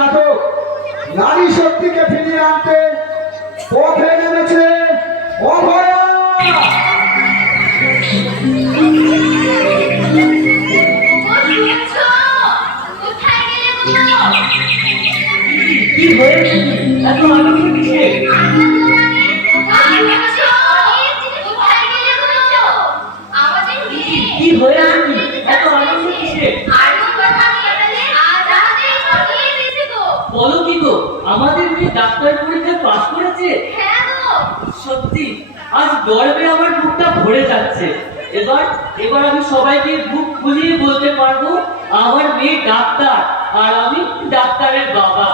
নাটক নারী শক্তিকে ফিরিয়ে আনতে পথে নেমেছে অভয়া। কি হয়েছে? এত আনন্দ কিসে? কি হয়েছে? এত আনন্দ কিসে? বলো কি গো, আমাদের মেয়ে ডাক্তার পরীক্ষায় পাস করেছে? সত্যি আজ গর্বে আমার বুকটা ভরে যাচ্ছে। এবার এবার আমি সবাইকে বুক ফুলিয়ে বলতে পারবো আমার মেয়ে ডাক্তার আর আমি ডাক্তারের বাবা।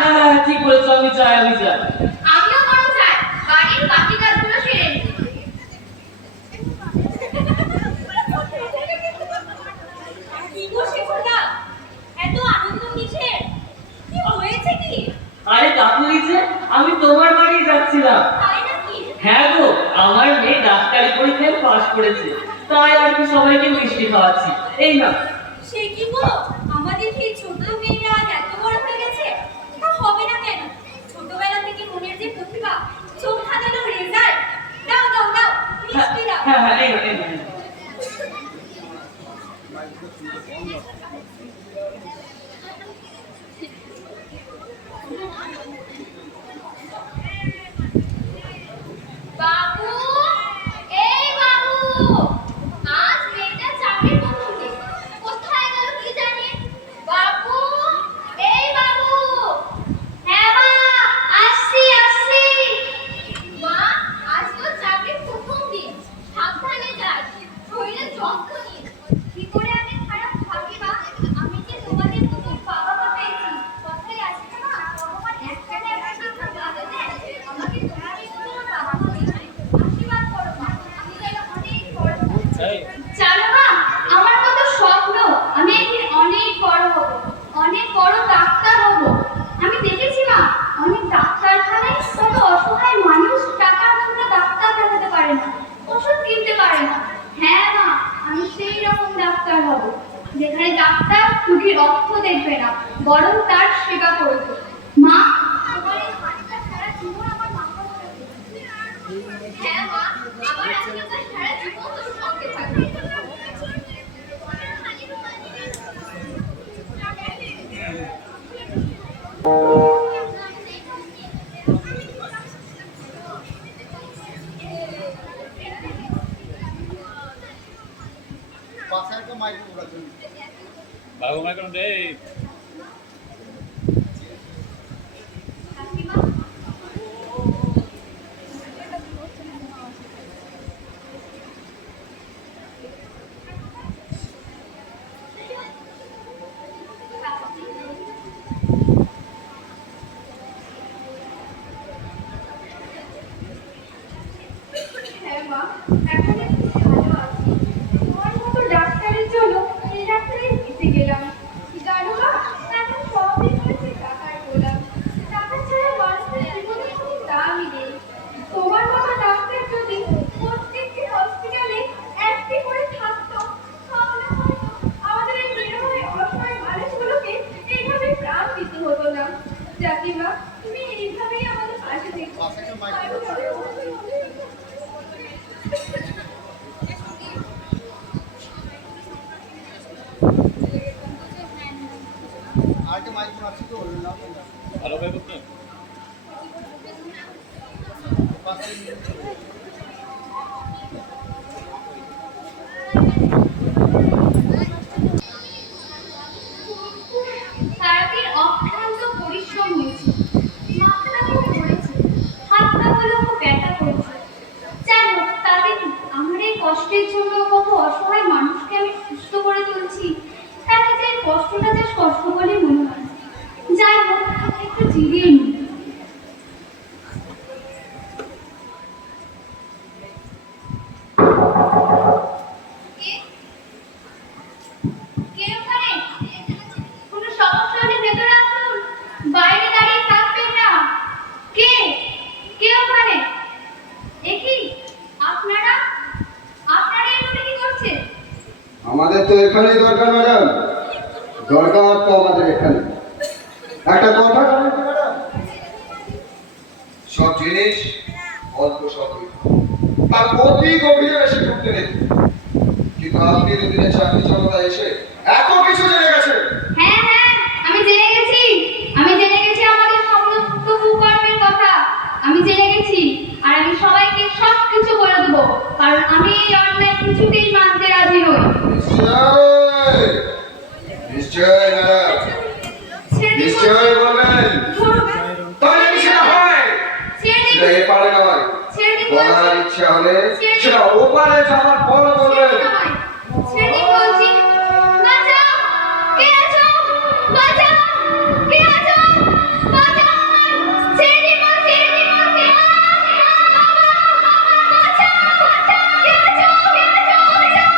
হ্যাঁ ঠিক বলেছো, আমি চাই। আরে কাকুলি যে, আমি তোমার বাড়ি যাচ্ছিলাম। হ্যাঁ গো, আমার মেয়ে ডাক্তারি পরীক্ষায় পাস করেছে, তাই আর কি সবাইকে মিষ্টি খাওয়াচ্ছি। এই না সে কি গো, আমাদের এই ছোট মেয়েরা আজ এত বড় হয়ে গেছে। তা হবে না কেন? ছোটবেলা থেকে মনের যে প্রতিভা, চোখ ধাঁধানো রেজাল্ট। দাও দাও দাও মিষ্টি দাও। হ্যাঁ হ্যাঁ এই না বাবু, এই বাবু, আজ মেয়েটা চাকরি করছে। কোথায় গেল কি জানি? বাবু, এই বাবু। হ্যাঁ মা, আসছি। মা, আজ তো চাকরির প্রথম দিন। সাবধানে যাস, শরীরে যত্ন নিস। কি করে আমি খারাপ থাকি মা? আমি যে তোমাদের মতো বাবা পেয়েছি। কথাই আছে না মা, ভগবান একটা না একটা ভালো দেয়। আমাকে তোমাদের মতো বাবা পেয়েছি। আশীর্বাদ করো মা, আমি যেন অনেক বড় হই। জানো মা, আমার কত স্বপ্ন, আমি একদিন অনেক বড় হব, অনেক বড় ডাক্তার হব। আমি দেখেছি মা, অনেক ডাক্তারখানায় কত অসহায় মানুষ টাকার জন্য ডাক্তার দেখাতে পারে না, ওষুধ কিনতে পারে না। হ্যাঁ মা, আমি সেই রকম ডাক্তার হব, যেখানে ডাক্তার রোগীর অর্থ দেখবে না, বরং তার সেবা করবে। মা, তোমার এই হাতটা সারা জীবন আমার মাথা ধরে থাকবে। হ্যাঁ মা, আমার আশীর্বাদ সারা জীবন তোর সঙ্গে থাকবে। Bago microphone deh. হ্যাঁ মা, এখন একটু ভালো আছি। তোমার মতো ডাক্তারের জন্য এই ডাক্তারে জিতে গেলাম। জানো মা, এখন সবই হয়েছে টাকার গোলাম। টাকা ছাড়া মানুষের জীবনে কোনো দামই নেই। তোমার মতো ডাক্তার যদি প্রত্যেকটি হসপিটালে একটি করে থাকতো, তাহলে হয়তো আমাদের এই নিরীহ অসহায় মানুষগুলোকে এইভাবে প্রাণ দিতে হতো না। জাকিমা, তুমি এইভাবেই আমাদের পাশে থেকো। Halo Pak Bukti. সারাদিন অক্লান্ত পরিশ্রম হয়েছে, মাথাটা খুব ধরেছে, হাতটা হলো খুব ব্যথা করেছে। যাই হোক, তাতে কি, আমার এই কষ্টের জন্য কত অসহায় মানুষকে আমি সুস্থ করে তুলছি, তাকে যে কষ্টটা বেশ কষ্ট বলে মনে হয়। যাই হোক, একটু জিরিয়ে নিই। কে ওখানে? কোনো সমস্যা হলে ভেতরে আসুন, বাইরে দাঁড়িয়ে থাকবেন না। কে কে ওখানে? দেখি, আপনারা এখানে কি করছেন? আমাদের তো এখানেই দরকার ম্যাডাম। দরকার তো আমাদের এখানে একটা কথা জানেন কি ম্যাডাম? সব জিনিস অল্প স্বল্পই তার অতি গভীরে বেশি ঢুকতে নেই, কিন্তু আপনি দুদিনের চাকরি জগতে এসে এত কিছু জেনে গেছেন। হ্যাঁ হ্যাঁ, আমি জেনে গেছি। আমি জেনে গেছি আমাদের সমস্ত কুকর্মের কথা। আমি জেনে গেছি, আর আমি সবাইকে সব কিছু বলে দেবো, কারণ আমি এই অন্যায় কিছুতেই মানতে রাজি নই। নিশ্চয় নিশ্চয় ম্যাডাম, ছেড়ে দিন নিশ্চয় বলবেন। ধরো, তবে যদি সেটা হয়, ছেড়ে দিন, সেটা এপারে নয়, ছেড়ে দিন, বলার ইচ্ছা হলে সেটা ওপারে যাওয়ার পর বলবেন। ছেড়ে দিন বলছি। বাঁচাও, কে আছো? বাঁচাও, কে আছো? বাঁচাও, ছেড়ে দিন বলছি, ছেড়ে দিন বলছি। বাঁচাও, কে আছো? কে আছো? বাঁচাও,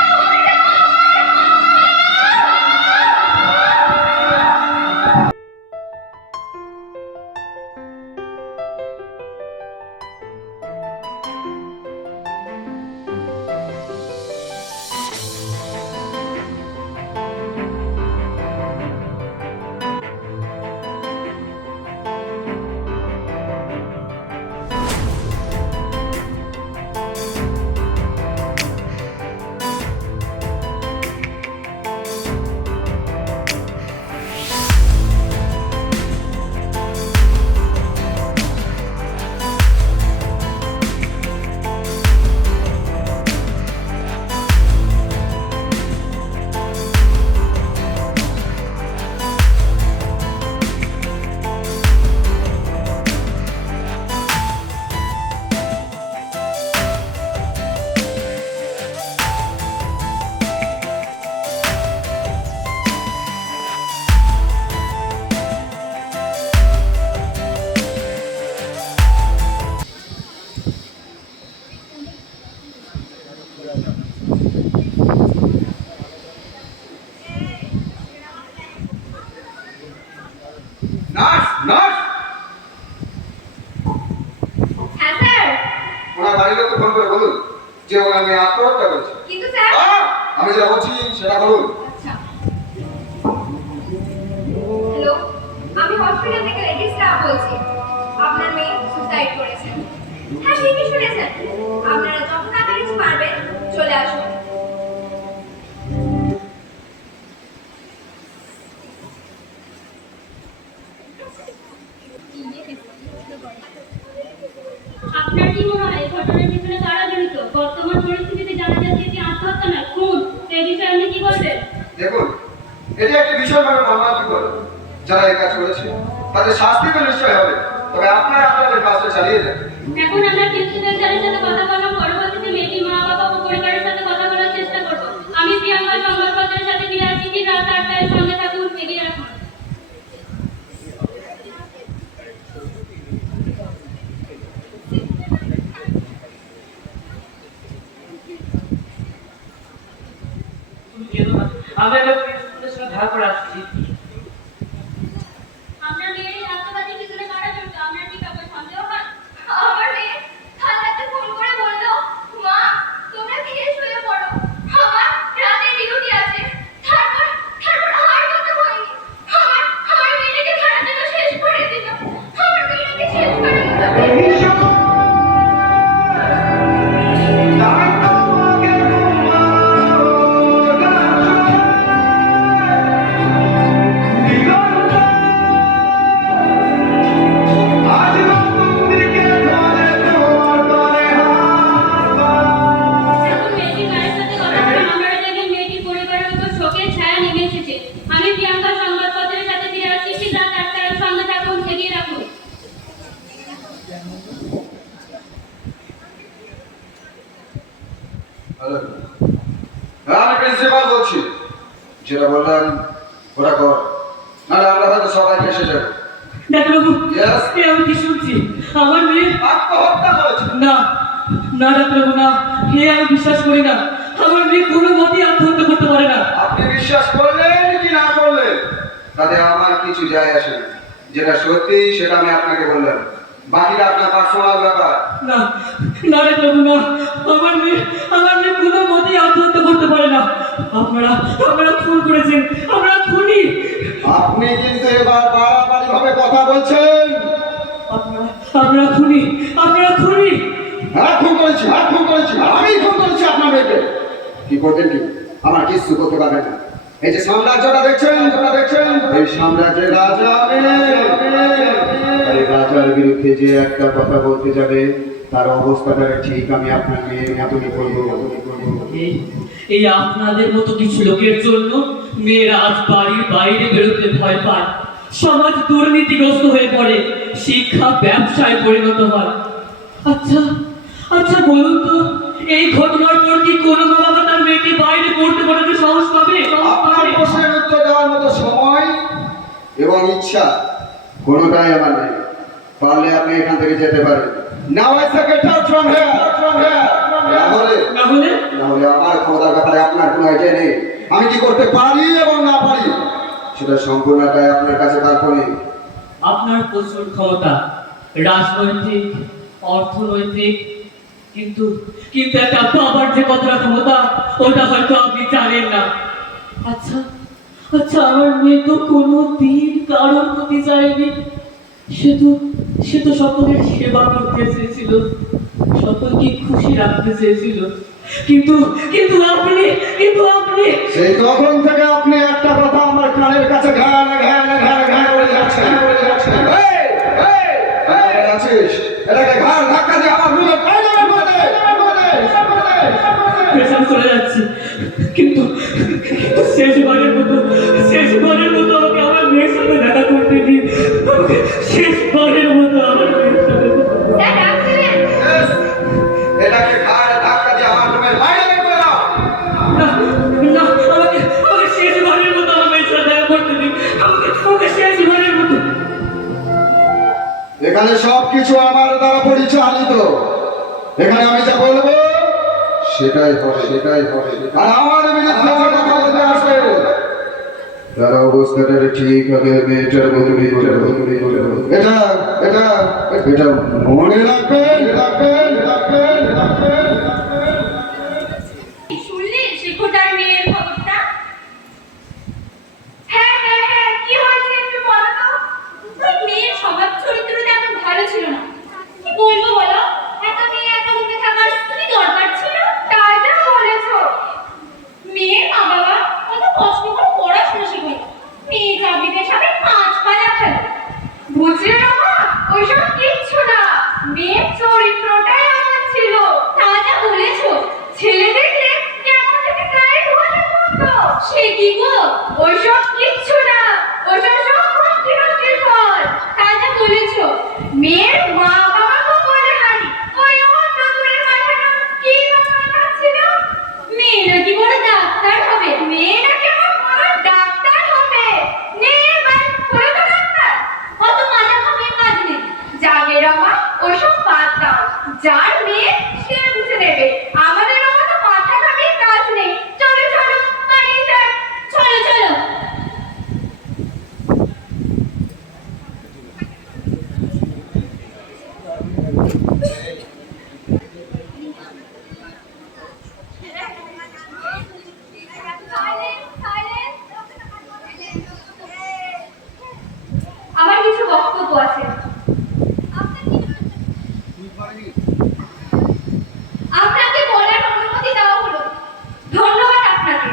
নার্স নার্স, হ্যাঁ স্যার। ওনার বাড়ির লোককে ফোন করে বলুন যে ওনার মেয়ে আত্মহত্যা করেছে। কিন্তু স্যার, আমি যা বলছি সেটা বলুন। আচ্ছা। হ্যালো, আমি হসপিটাল থেকে লেডি স্টাফ বলছি। আপনার মেয়ে সুসাইড করেছে। হ্যাঁ, ঠিকই শুনেছেন। আপনারা যত তাড়াতাড়ি পারবেন চলে আসুন। আপনার কি মনে হয় এই ঘটনার পিছনে কারা জড়িত? বর্তমান পরিস্থিতিতে জানা যাচ্ছে যে আত্মহত্যা নয়, খুন। এই বিষয়ে আপনি কি বলবেন? দেখুন, এটা একটি ভীষণভাবে মর্মান্তিক ঘটনা। যারা এই কাজ করেছে তাদের শাস্তি তো নিশ্চয় হবে, তবে আপনারা আপনাদের কাজটা চালিয়ে যান। এখন আমরা প্রিন্সিপাল স্যারের সাথে কথা বললাম, পরবর্তীতে মেয়েটির মা বাবা ও পরিবারের সাথে কথা বলার চেষ্টা করব। আমি প্রিয়াঙ্কা সংবাদপত্রের সাথে ফিরে আসছি, ঠিক রাত 8টায়। সঙ্গে থাকুন, এগিয়ে রাখুন। তুমি যেও না, আমি একবার প্রিন্সিপালের সঙ্গে দেখা করে আসছি। আপনার মেয়ের এই আত্মঘাতী পিছনে কারা জড়িত? আপনার কি কাউকে সন্দেহ হয়? আমার মেয়ে কাল রাতে ফোন করে বলল, মা তোমরা খেয়ে শুয়ে পড়ো, আমার রাতে ডিউটি আছে। তারপর আর কথা হয়নি। আমার মেয়েটাকে খারাপ যেন শেষ করে দিল। আমার মেয়েটাকে শেষ করে দিল। এখন মেয়েটির মায়ের সাথে কথা বললাম, আমরা দেখি মেয়েটির পরিবারের উপর শোকের ছায়া নেমে এসেছে। আমি প্রিয়াঙ্কা সংবাদপত্রের সাথে ফিরে আসছি, ঠিক রাত 8টায়। সঙ্গে থাকুন, এগিয়ে রাখুন। হ্যালো, হ্যাঁ আমি প্রিন্সিপাল বলছি। যেটা বললাম ওটা কর, নাহলে আমরা হয়তো সবাইকে এসে যাবো। ডাক্তারবাবু, Yes? এ আমি কি শুনছি? আমার মেয়ে আত্মহত্যা করেছে। না, না ডাক্তারবাবু, না, হে আমি বিশ্বাস করি না। আমার মেয়ে কোনো মতেই আত্মহত্যা করতে পারে না। আপনি বিশ্বাস করলেন কি না করলেন তাতে আমার কিছু যায় আসে না। যেটা সত্যি সেটা আমি আপনাকে বললাম, বাকিটা আপনার পার্সোনাল ব্যাপার। না, না ডাক্তারবাবু, না, আমার মেয়ে কোনো মতেই আত্মহত্যা করতে পারে না। আপনারা খুন করেছেন, আমরা খুনি। কি করবেন কি? আমার কিছু করতে পারবেন না। এই যে সাম্রাজ্যটা দেখছেন, এই সাম্রাজ্যের রাজা আমি। আর এই রাজার বিরুদ্ধে যে একটা কথা বলতে যাবে তার অবস্থাটা ঠিক আমি আপনাকে এতই করবো। এই আপনাদের মতো কিছু লোকের জন্য মেয়েরা আজ বাড়ির বাইরে বেরোতে ভয় পায়, সমাজ দুর্নীতিগ্রস্ত হয়ে পড়ে, শিক্ষা ব্যবসায় পরিণত হয়। আচ্ছা আচ্ছা বলুন তো, এই ঘটনার পর কি কোনো মা বাবা তার মেয়েকে বাইরে পড়তে পড়াতে সাহস পাবে? আপনার প্রশ্নের উত্তর দেওয়ার মতো সময় এবং ইচ্ছা কোনোটাই আমার নেই। পারলে আপনি এখান থেকে যেতে পারেন। Now I say get out from here. না হলে আমার ক্ষমতার ব্যাপারে আপনার কোনো আইডিয়া নেই। আমি কি করতে পারি এবং না পারি সেটা সম্পূর্ণটাই আপনার কাছে কাল্পনিক। আপনার প্রচুর ক্ষমতা, রাজনৈতিক, অর্থনৈতিক, কিন্তু কিন্তু একটা বাবার যে কতটা ক্ষমতা ওটা হয়তো আপনি জানেন না। আচ্ছা আচ্ছা আমার মেয়ে তো কোনো দিন কারোর প্রতি চায়নি। সে তো সকলের সেবা করতে চেয়েছিল, সকলকে খুশি রাখতে চেয়েছিল, কিন্তু কিন্তু আপনি সেই তখন থেকে আপনি একটা কথা আমার কানের কাছে ঘ্যান করে যাচ্ছেন। এটাকে ঘাড় ধাক্কা দিয়ে আমার রুমে পায়জামা করে দে। পেছন চলে যাচ্ছি, কিন্তু শেষবারের মতো আমাকে আমার মেয়ের সাথে দেখা করতে দিন। আমাকে শেষবারের মতো আমার মেয়ের সাথে স্যার ডাকছিলেন? এটাকে ঘাড় ধাক্কা দিয়ে আমার রুমে পায়জামা করে দাও। আমাকে শেষবারের মতো আমার মেয়ের সাথে দেখা করতে দিন। আমাকে শেষবারের মতো। এখানে সবকিছু আমার দ্বারা পরিচালিত। এখানে আমি যা বলবো সেটাই হবে। আর আমার বিরুদ্ধে যে কথা বলতে আসবে তার অবস্থাটা ঠিক হবে মেয়েটার মতো। এটা মনে রাখবেন। শুনলি শিখুটার মেয়ের খবরটা? হ্যাঁ, কি হয়েছে একটু বলো তো। ওই মেয়ের স্বভাব চরিত্র তেমন ভালো ছিল না। কি বলবো বলো? একা মেয়ে একা মুখে থাকার কি দরকার ছিল? তাই যা বলেছো। মেয়ের মা বাবা কত কষ্ট করে পড়াশোনা শেখায়, মেয়ে চাকরিতে সাথে 5 পা দেখালো। বুঝলে না মা, ওইসব কিচ্ছু না। মেয়ের চরিত্রটাই এমন ছিল। তা যা বলেছো, ছেলে দেখলে কেমন থেকে গায়ে ধরে পড়তো। সে কি গো? ওইসব কিচ্ছু না, ওইসব সব ভক্তির ফল। তা যা বলেছো, মেয়ের মা বাবাকে বলে হারি ওই অন্য দূরের মাথাটা কি মাথা ছিল। মেয়ে নাকি বড় ডাক্তার হবে। মেয়ে নাকি আমার বড় ডাক্তার হবে। নে ভাই হলো তো ডাক্তার। অত মাথা খামিয়ে কাজ নেই। জাগে রমা, ওইসব বাদ দাও। যার মেয়ে সে বুঝে নেবে। আমাদের মতো মাথা খামিয়ে কাজ নেই। চলো বাড়ি যাই। চলো আমার কিছু বক্তব্য আছে। আপনাকে বলার অনুমতি দেওয়া হলো। ধন্যবাদ আপনাকে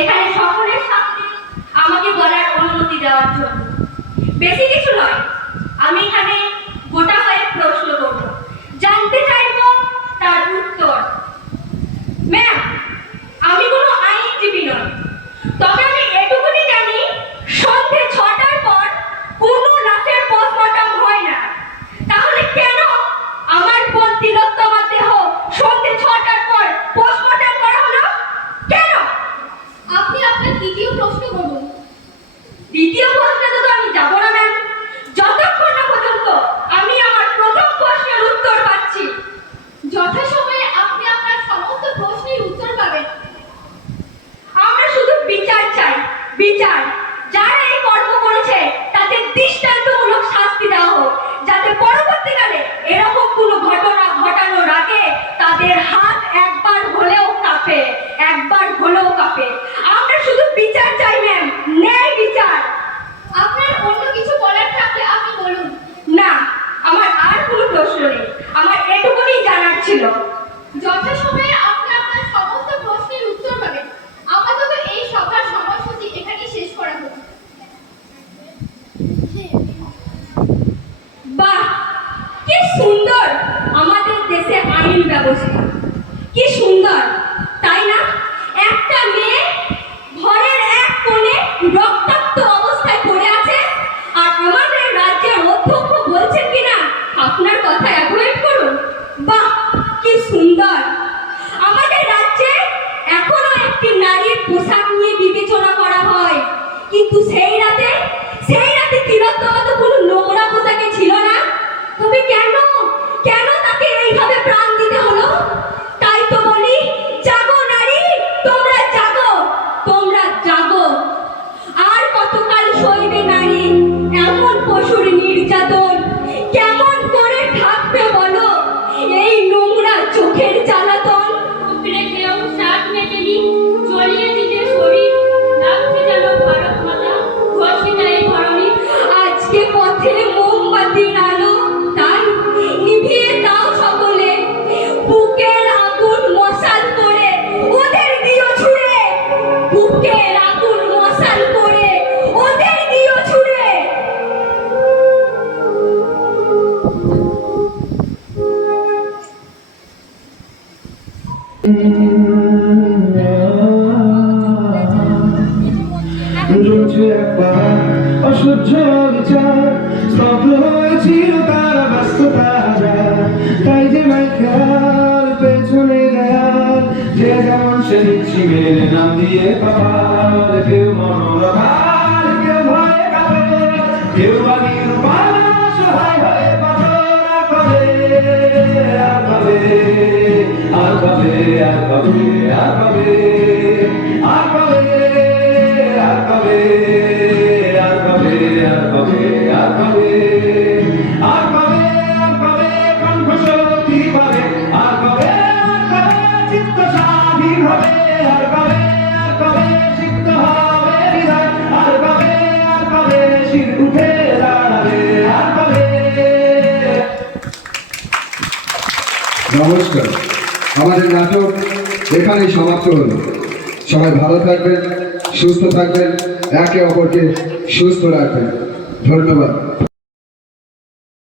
এখানে সকলের সামনে আমাকে বলার অনুমতি দেওয়ার জন্য। বেশি কিছু নয়, আমি এখানে গোটা হয়ে প্রশ্ন করব, জানতে চাইব তার উত্তর। ম্যাম, আমি কোনো আইনজীবী নই, তবে আমি এটুকুনি জানি সন্ধ্যে 6টার পর কোনো লাশের পোস্টমর্টম হয় না। তাহলে কেন আমার বোন তিলোত্তমার দেহ সন্ধ্যে 6টার পর পোস্টমর্টম করা হলো? কেন? আপনি আপনার দ্বিতীয় প্রশ্ন করুন। দ্বিতীয় প্রশ্নে তো আমি যাব না ম্যাম, যতক্ষণ না পর্যন্ত আমি আমার প্রথম প্রশ্নের উত্তর পাচ্ছি। যথাসময়ে আপনি আপনার সমস্ত প্রশ্নের উত্তর পাবেন। আমরা শুধু বিচার চাই, বিচার। যারা এই কর্ম করেছে তাদের দৃষ্টান্তমূলক শাস্তি দেওয়া হোক, যাতে পরবর্তীকালে এরকম কোনো ঘটনা ঘটানোর আগে তাদের হাত একবার হলেও কাঁপে। আমরা শুধু বিচার চাই ম্যাম, ন্যায় বিচার। আপনার অন্য কিছু বলার থাকলে আপনি বলুন। না, আমার আর কোনো প্রশ্ন নেই, আমার এটুকুনি জানার ছিল। যথাসময়ে আপনি আপনার সমস্ত প্রশ্নের উত্তর রক্তাক্ত অবস্থায় পড়ে আছে, আর আমাদের রাজ্যের অধ্যক্ষ বলছেন কিনা আপনার কথা অ্যাভয়েড করুন। বাহ, কি সুন্দর! আমাদের রাজ্যে এখনো একটি নারীর পোশাক নিয়ে বিবেচনা করা হয়, কিন্তু সেই রাতে তিলোত্তমা তো কোনো নোংরা পোশাকে ছিল না। তবে কেন তাকে এইভাবে প্রাণ দিতে হলো? তাই তো বলি, জাগো নারী, তোমরা জাগো, তোমরা জাগো। আর কতকাল সইবে নারী এমন পশুর নির্যাতন? কেমন করে থাকবে বলো এই নোংরা চোখের জ্বালাতন? উপরে কেউ সাত মেটেনি, জ্বলিয়ে দিতে শরীর, লাগছে যেন ভারত মাতা ঘোষিত এই ধরনী। আজকে পথে মোমবাতির আলো, তাই নিভিয়ে দাও সকলে, বুকের আগুন মশাল করে ওদের দিও ছুড়ে, বুকের আগুন মশাল করে ওদের দিও ছুড়ে। রোজে একবার অসহ্য বিচার, স্তব্ধ হয়েছিল তারা ব্যস্ততা হাজার। তাই যে মাইকার পেছনে দেয়াল, যে যেমন সে দিচ্ছি মেরে নাম দিয়ে কপাল। কেউ মনোরভার, কেউ ভয়ে কাতর, কেউ বাড়ির পালা সহায় হয়ে পাথর। আর কবে, আর কবে, আর কবে, আর কবে, আর কবে, আর কবে, আর কবে, আর কবে, আর কবে, আর কবে, আর কবে কণ্ঠ শক্তি পাবে, আর কবে, আর কবে চিত্ত স্বাধীন হবে, আর কবে, আর কবে সিদ্ধ হবে হৃদয়, আর কবে, আর কবে শির উঠে দাঁড়াবে, আর কবে। নমস্কার, আমাদের নাটক এখানেই সমাপ্ত হলো। সবাই ভালো থাকবেন, সুস্থ থাকবেন, একে অপরকে সুস্থ রাখবেন। ধন্যবাদ।